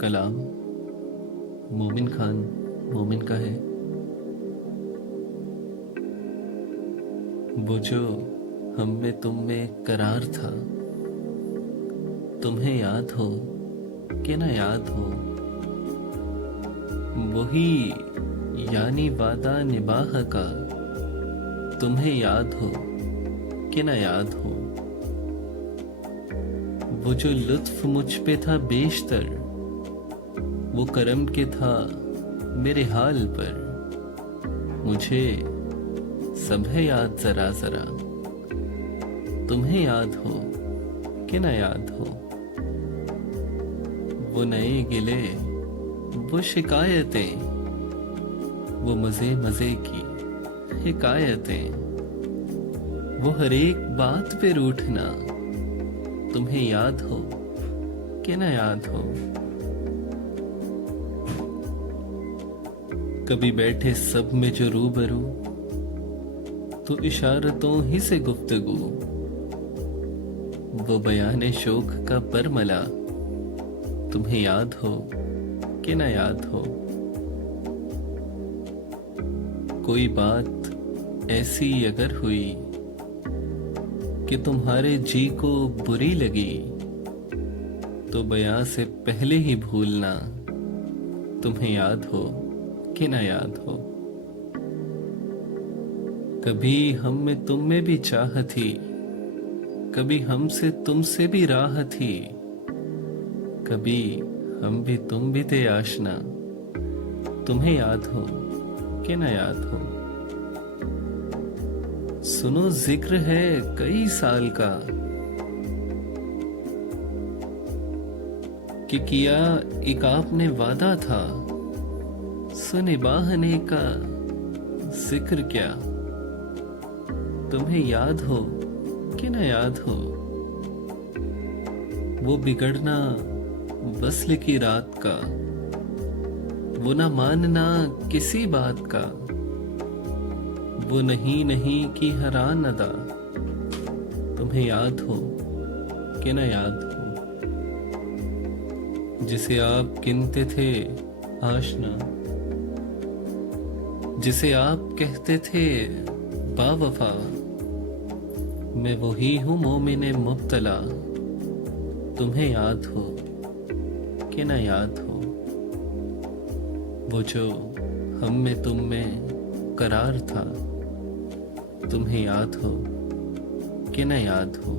कलाम मोमिन खान मोमिन का है। वो जो हम में तुम में करार था, तुम्हें याद हो कि ना याद हो, वही यानी वादा निबाह का, तुम्हें याद हो कि ना याद हो। वो जो लुत्फ मुझ पे था बेशतर, वो करम के था मेरे हाल पर, मुझे सब है याद जरा जरा, तुम्हें याद हो कि ना याद हो। वो नए गिले, वो शिकायतें, वो मजे मजे की हिकायतें, वो हर एक बात पे रूठना, तुम्हें याद हो कि ना याद हो। कभी बैठे सब में जो रूबरू, तो इशारतों ही से गुफ्तगू, वो बयाने शोक का बरमला, तुम्हें याद हो कि ना याद हो। कोई बात ऐसी अगर हुई कि तुम्हारे जी को बुरी लगी, तो बयां से पहले ही भूलना, तुम्हें याद हो कि ना याद हो। कभी हम में तुम में भी चाह थी, कभी हमसे तुमसे भी राह थी, कभी हम भी तुम भी थे आशना, तुम्हें याद हो कि ना याद हो। सुनो जिक्र है कई साल का, कि किया एक आपने वादा था, सो निभाने का जिक्र क्या, तुम्हें याद हो कि ना याद हो। वो बिगड़ना वस्ल की रात का, वो ना मानना किसी बात का, वो नहीं नहीं की हरान अदा, तुम्हें याद हो कि ना याद हो। जिसे आप गिनते थे आशना, जिसे आप कहते थे बावफा, मैं वही हूँ मोमिने मुब्तला, तुम्हें याद हो कि ना याद हो। वो जो हम में तुम में करार था, तुम्हें याद हो कि ना याद हो।